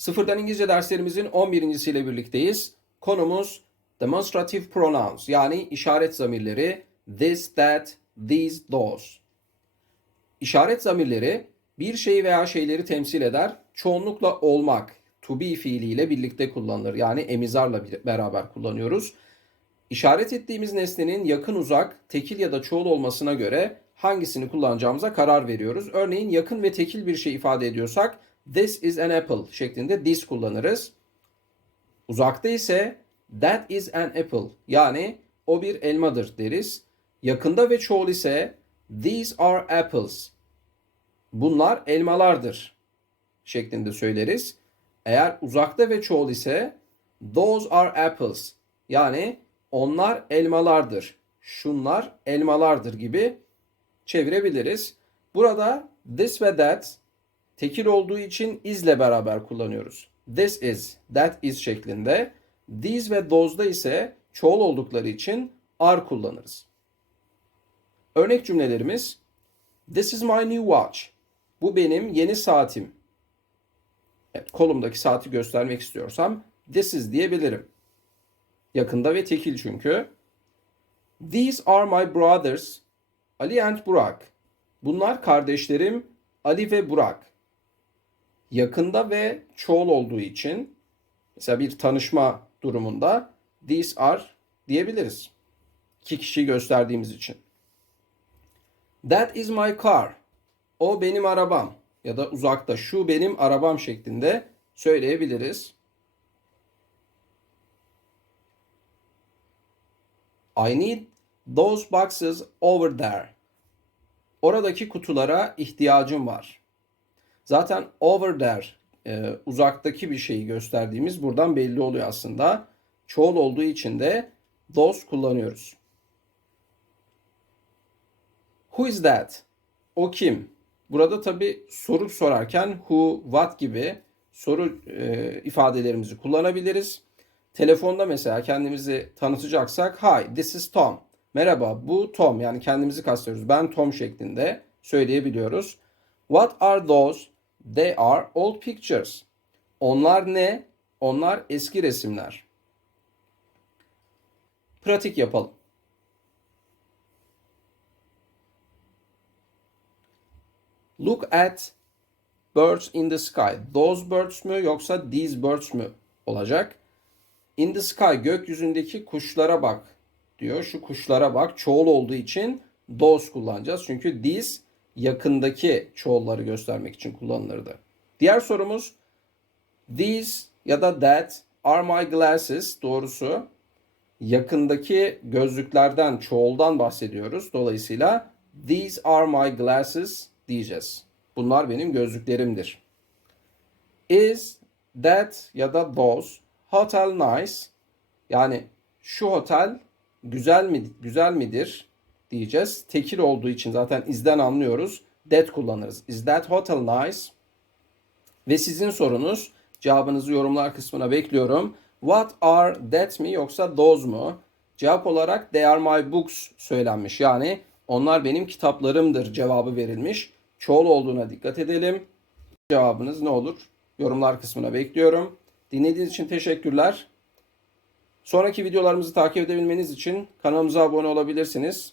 Sıfırdan İngilizce derslerimizin 11.siyle birlikteyiz. Konumuz demonstrative pronouns yani işaret zamirleri this, that, these, those. İşaret zamirleri bir şeyi veya şeyleri temsil eder. Çoğunlukla olmak, to be fiiliyle birlikte kullanılır. Yani emizarla beraber kullanıyoruz. İşaret ettiğimiz nesnenin yakın uzak, tekil ya da çoğul olmasına göre hangisini kullanacağımıza karar veriyoruz. Örneğin yakın ve tekil bir şey ifade ediyorsak this is an apple şeklinde this kullanırız. Uzakta ise that is an apple yani o bir elmadır deriz. Yakında ve çoğul ise these are apples. Bunlar elmalardır şeklinde söyleriz. Eğer uzakta ve çoğul ise those are apples. Yani onlar elmalardır. Şunlar elmalardır gibi çevirebiliriz. Burada this ve that tekil olduğu için isle beraber kullanıyoruz. This is, that is şeklinde. These ve those'da ise çoğul oldukları için are kullanırız. Örnek cümlelerimiz This is my new watch. Bu benim yeni saatim. Evet, kolumdaki saati göstermek istiyorsam this is diyebilirim. Yakında ve tekil çünkü. These are my brothers. Ali and Burak. Bunlar kardeşlerim Ali ve Burak. Yakında ve çoğul olduğu için mesela bir tanışma durumunda these are diyebiliriz. İki kişiyi gösterdiğimiz için. That is my car. O benim arabam ya da uzakta şu benim arabam şeklinde söyleyebiliriz. I need those boxes over there. Oradaki kutulara ihtiyacım var. Zaten over there e, uzaktaki bir şeyi gösterdiğimiz buradan belli oluyor aslında. Çoğul olduğu için de those kullanıyoruz. Who is that? O kim? Burada tabi soru sorarken who, what gibi soru e, ifadelerimizi kullanabiliriz. Telefonda mesela kendimizi tanıtacaksak Hi, this is Tom. Merhaba, bu Tom. Yani kendimizi kastediyoruz. Ben Tom şeklinde söyleyebiliyoruz. What are those? They are old pictures. Onlar ne? Onlar eski resimler. Pratik yapalım. Look at birds in the sky. Those birds mü yoksa these birds mü olacak? In the sky gökyüzündeki kuşlara bak diyor. Şu kuşlara bak. Çoğul olduğu için those kullanacağız. Çünkü these yakındaki çoğulları göstermek için kullanılırdı. Diğer sorumuz these ya da that are my glasses doğrusu yakındaki gözlüklerden çoğuldan bahsediyoruz. Dolayısıyla these are my glasses diyeceğiz. Bunlar benim gözlüklerimdir. Is that ya da those hotel nice? Yani şu otel güzel mi güzel midir diyeceğiz. Tekil olduğu için zaten izden anlıyoruz. That kullanırız. Is that hotel nice? Ve sizin sorunuz cevabınızı yorumlar kısmına bekliyorum. What are that mi yoksa those mu? Cevap olarak they are my books söylenmiş. Yani onlar benim kitaplarımdır cevabı verilmiş. Çoğul olduğuna dikkat edelim. Cevabınız ne olur? Yorumlar kısmına bekliyorum. Dinlediğiniz için teşekkürler. Sonraki videolarımızı takip edebilmeniz için kanalımıza abone olabilirsiniz.